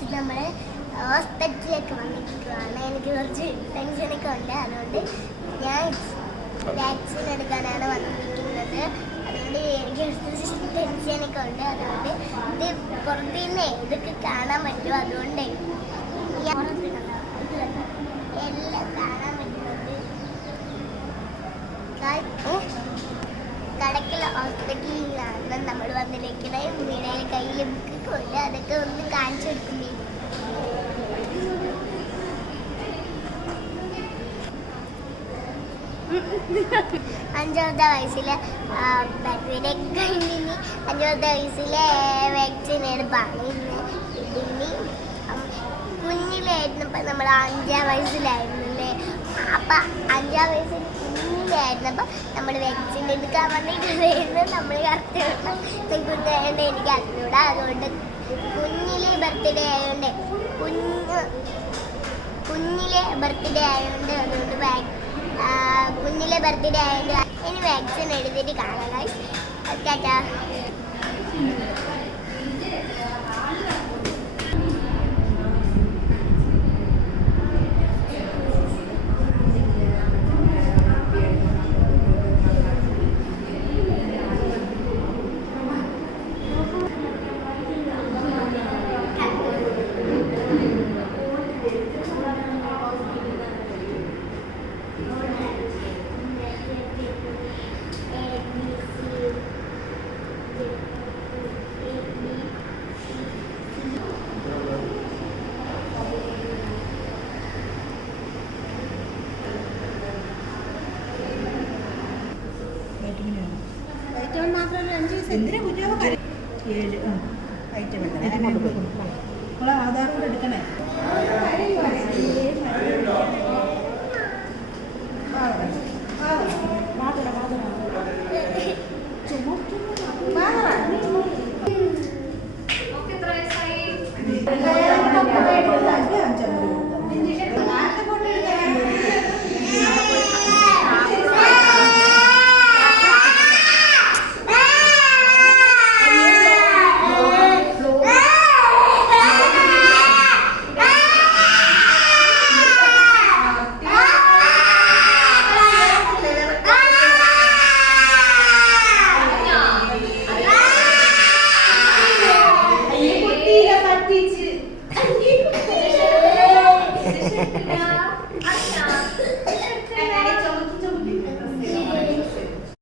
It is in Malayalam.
ഗൈസ് നമ്മൾ ഹോസ്പിറ്റലിലേക്ക് വന്നിരിക്കുകയാണ്. എനിക്ക് കുറച്ച് ടെൻഷനൊക്കെ ഉണ്ട്. അതുകൊണ്ട് ഞാൻ വാക്സിൻ എടുക്കാനാണ് വന്നിരിക്കുന്നത്. അതുകൊണ്ട് എനിക്ക് ടെൻഷനൊക്കെ ഉണ്ട്. അതുകൊണ്ട് ഇത് പുറത്തുനിന്ന് ഇതൊക്കെ കാണാൻ പറ്റും. അതുകൊണ്ട് എല്ലാം കാണാൻ പറ്റുന്നുണ്ട്. കടക്കൽ ഹോസ്പിറ്റലിലാണ് നമ്മൾ വന്നിരിക്കുന്നത്. വീടയിൽ കയ്യിൽ ബുക്കൊക്കെ ഉണ്ട്. അതൊക്കെ ഒന്ന് കാണിച്ചു കൊടുക്കുന്നേ. 5ാമത്തെ വയസ്സിലെ ബർത്ത്ഡേ കഴിഞ്ഞ് 5ാമത്തെ വയസ്സിലെ വാക്സിൻ എടുപ്പാണ് ഇന്ന്. ഇതിന് കുഞ്ഞിലായിരുന്നപ്പോൾ നമ്മൾ 5ാം വയസ്സിലായിരുന്നല്ലേ. അപ്പം 5ാം വയസ്സിൽ കുഞ്ഞിലായിരുന്നപ്പോൾ നമ്മൾ വാക്സിൻ എടുക്കാൻ വേണ്ടിയിട്ടായിരുന്നു. നമ്മൾ കറക്റ്റ് കുഞ്ഞായതുകൊണ്ട് എനിക്ക് അറിഞ്ഞൂടാ. അതുകൊണ്ട് കുഞ്ഞിലെ ബർത്ത്ഡേ ആയതുകൊണ്ട് കുഞ്ഞിലെ ബർത്ത്ഡേ ആയതുകൊണ്ട് കുഞ്ഞിലെ ബർത്ത്ഡേ ആയതുകൊണ്ട് ഇനി വാക്സിൻ എടുത്തിട്ട് കാണാം ഗൈസ്. ടാറ്റാ. എന്തിനാ കുഞ്ഞാവ 7 ഐറ്റം ആധാർ കാർഡ് എടുക്കണേ.